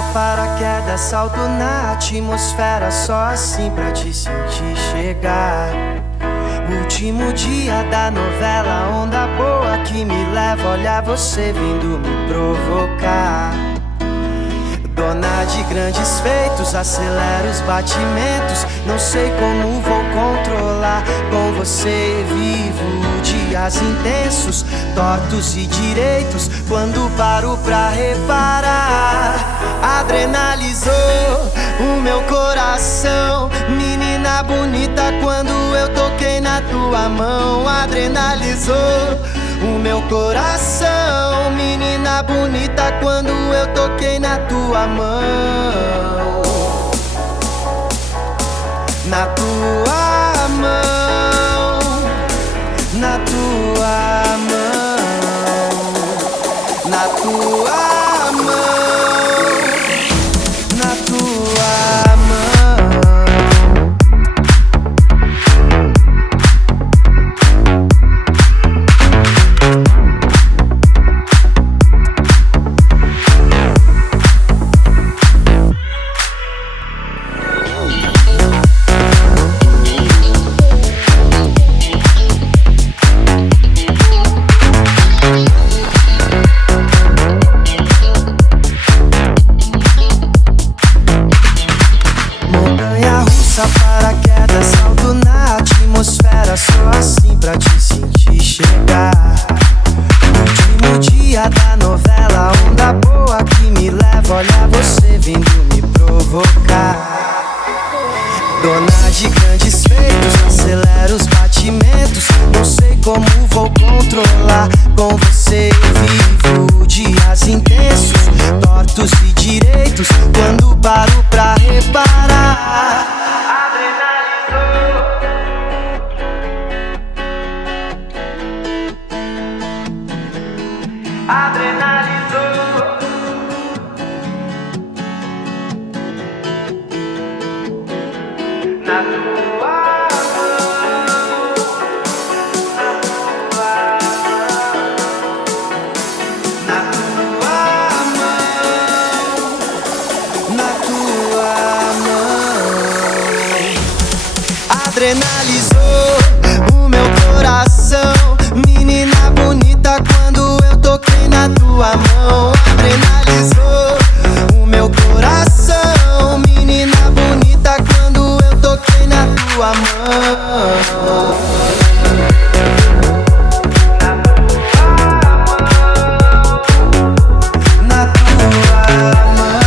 russa, paraquedas, salto na atmosfera, só assim pra te sentir chegar. Último dia da novela, onda boa que me leva, olha você vindo me provocar. Dona de grandes feitos, acelera os batimentos, não sei como vou controlar. Com você vivo dias intensos, tortos e direitos, quando paro pra reparar. Adrenalizou o meu coração, menina bonita, quando eu toquei na tua mão. Adrenalizou o meu coração, menina bonita, quando eu toquei na tua mão. Na tua mão, na tua mão, na tua mão, na tua mão. Paraquedas, salto na atmosfera, só assim pra te sentir chegar. Último dia da novela, onda boa que me leva, olha você vindo me provocar. Dona de grandes feitos, acelera os batimentos, não sei como vou controlar. Com você vivo dias intensos, tortos e direitos, quando paro pra reparar. Adrenalizou. Na tua mão, na tua mão, na tua mão. Adrenalizou o meu coração, menina bonita, quando eu toquei na tua mão. Adrenalizou o meu coração, menina bonita, quando eu toquei na tua mão. Na tua mão,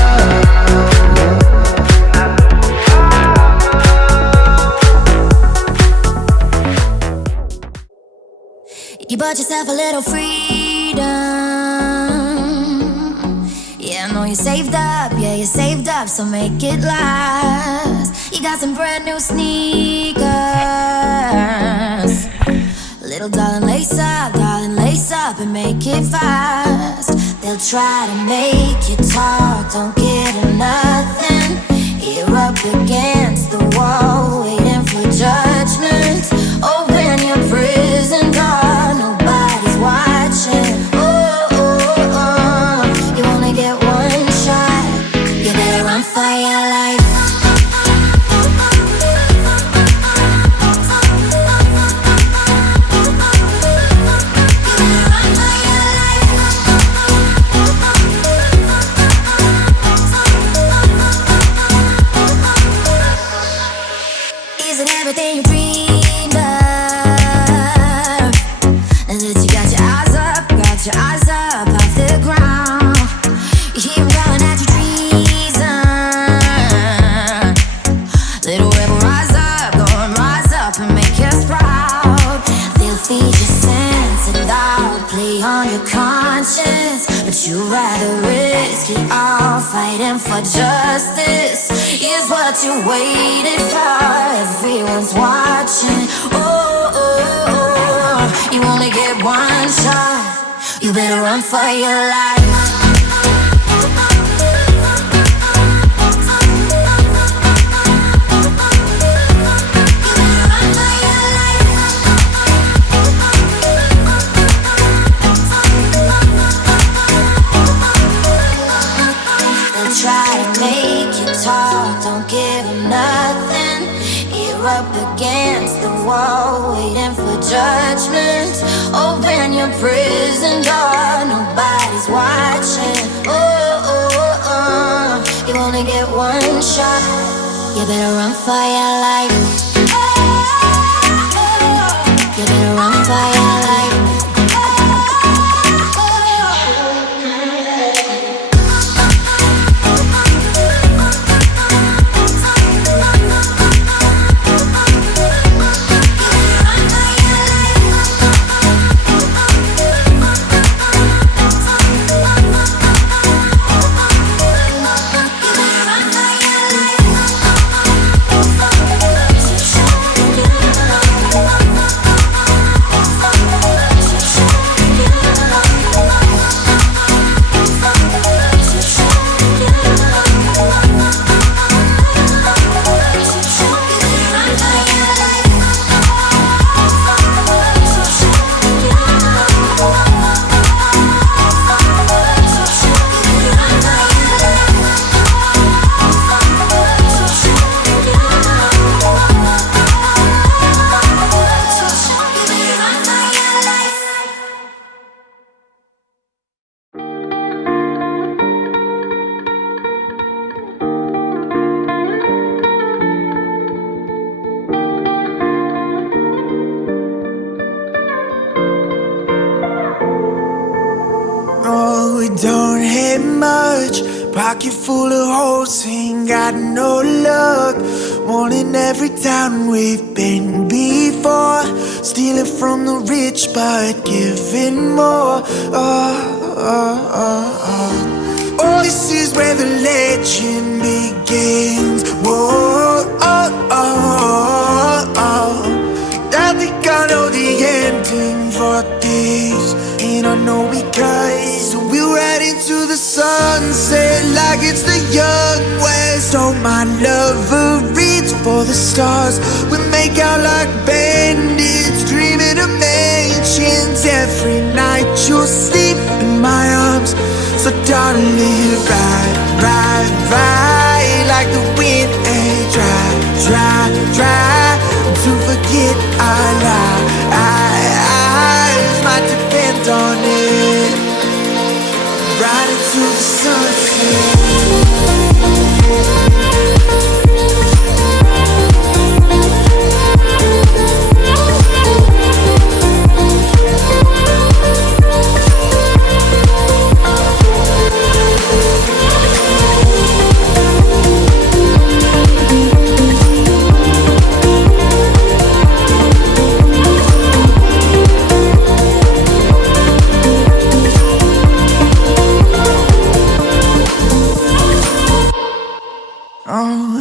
you bought yourself a little freedom. Yeah, I know you saved up, yeah, you saved up, so make it last. You got some brand new sneakers. Little darling, lace up and make it fast. They'll try to make you talk, don't give them nothing. You're up against the wall, waiting for judgment. Open your prison door, nobody's watching. Oh, oh, oh, you only get one shot. You better run for your life. Isn't everything you dreamed of? And that you got your eyes up off the ground. You hear 'em calling at your treason. Little rebel, rise up and make us proud. They'll feed you sense and doubt, play on your conscience, but you'd rather risk it all, fighting for justice. Is what you waited for. Everyone's watching. Oh, oh, oh, you only get one shot. You better run for your life. They'll try wall, waiting for judgment. Open your prison door, nobody's watching. You only get one shot. You better run for your life. You better run for your life. Don't hit much, pocket full of holes, ain't got no luck. Wanting every town we've been before, stealing from the rich but giving more. Oh, this is where the legend begins. Whoa, I think I know the ending for this, and I know because we'll ride into the sunset like it's the young west. Oh, my lover, reach for the stars. We make out like bandits, dreaming of mansions. Every night you'll sleep in my arms. So darling, ride, ride, ride like the wind, and try to forget our lives. Might depend on it. Ride into the sunset.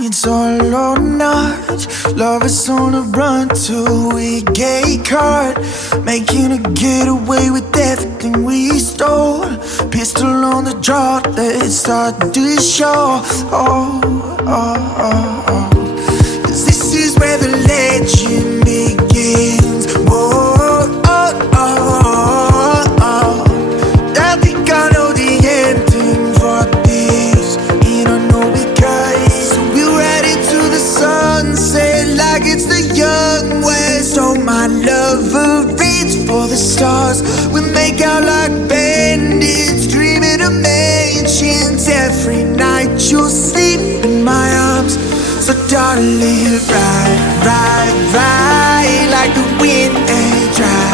It's all or not. Love is on the run till we get caught, making a getaway with everything we stole. Pistol on the draw, let's start the show. Cause this is where the legend begins. Whoa, I think I know the ending for this, and I know because we'll ride into the sunset like it's the young west. Oh, my lover, reach for the stars. We make out like bandits, dreaming of mansions. Every night you'll sleep in my arms. So darling, ride, ride, ride like the wind, and try